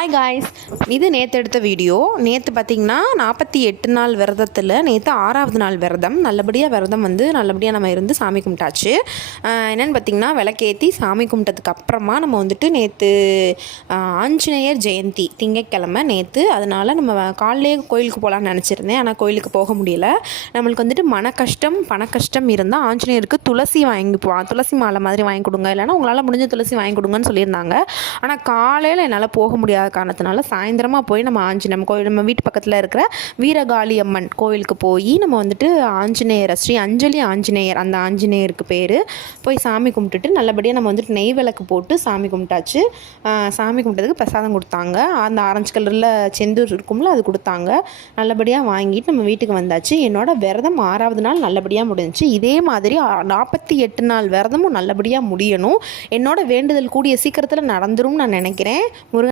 Hi guys, இது நேற்று எடுத்த வீடியோ. நேற்று பார்த்திங்கன்னா 48 நாள் விரதத்தில் நேற்று 6வது நாள் விரதம். நல்லபடியாக நம்ம இருந்து சாமி கும்பிட்டாச்சு. என்னென்னு பார்த்திங்கன்னா, விளக்கேற்றி சாமி கும்பிட்டதுக்கு அப்புறமா நம்ம வந்துட்டு நேற்று ஆஞ்சநேயர் ஜெயந்தி திங்கட்கிழமை நேற்று. அதனால் நம்ம காலையிலே கோயிலுக்கு போகலான்னு நினச்சிருந்தேன். ஆனால் கோயிலுக்கு போக முடியலை. நம்மளுக்கு வந்துட்டு மன கஷ்டம் பண கஷ்டம் இருந்தால் ஆஞ்சநேயருக்கு துளசி துளசி மாலை மாதிரி வாங்கி கொடுங்க, இல்லைன்னா உங்களால் முடிஞ்ச துளசி வாங்கி கொடுங்கன்னு சொல்லியிருந்தாங்க. ஆனால் காலையில் என்னால் போக முடியாது காரணத்தினால சாயந்தரமாக போய் நம்ம கோயில், நம்ம வீட்டு பக்கத்தில் இருக்கிற வீரகாளி அம்மன் கோவிலுக்கு போய் நம்ம வந்துட்டு ஆஞ்சநேயர், ஸ்ரீ அஞ்சலி ஆஞ்சநேயர், அந்த ஆஞ்சநேயருக்கு பேர், போய் சாமி கும்பிட்டுட்டு நல்லபடியாக நம்ம வந்துட்டு நெய் விளக்கு போட்டு சாமி கும்பிட்டாச்சு. சாமி கும்பிட்டதுக்கு பிரசாதம் கொடுத்தாங்க. அந்த ஆரஞ்சு கலரில் செந்தூர் இருக்கும்ல, அது கொடுத்தாங்க. நல்லபடியாக வாங்கிட்டு நம்ம வீட்டுக்கு வந்தாச்சு. என்னோட விரதம் 6வது நாள் நல்லபடியாக முடிஞ்சிச்சு. இதே மாதிரி 48 நாள் விரதமும் நல்லபடியாக முடியணும். என்னோட வேண்டுதல் கூடிய சீக்கிரத்தில் நடந்துரும் நான் நினைக்கிறேன்.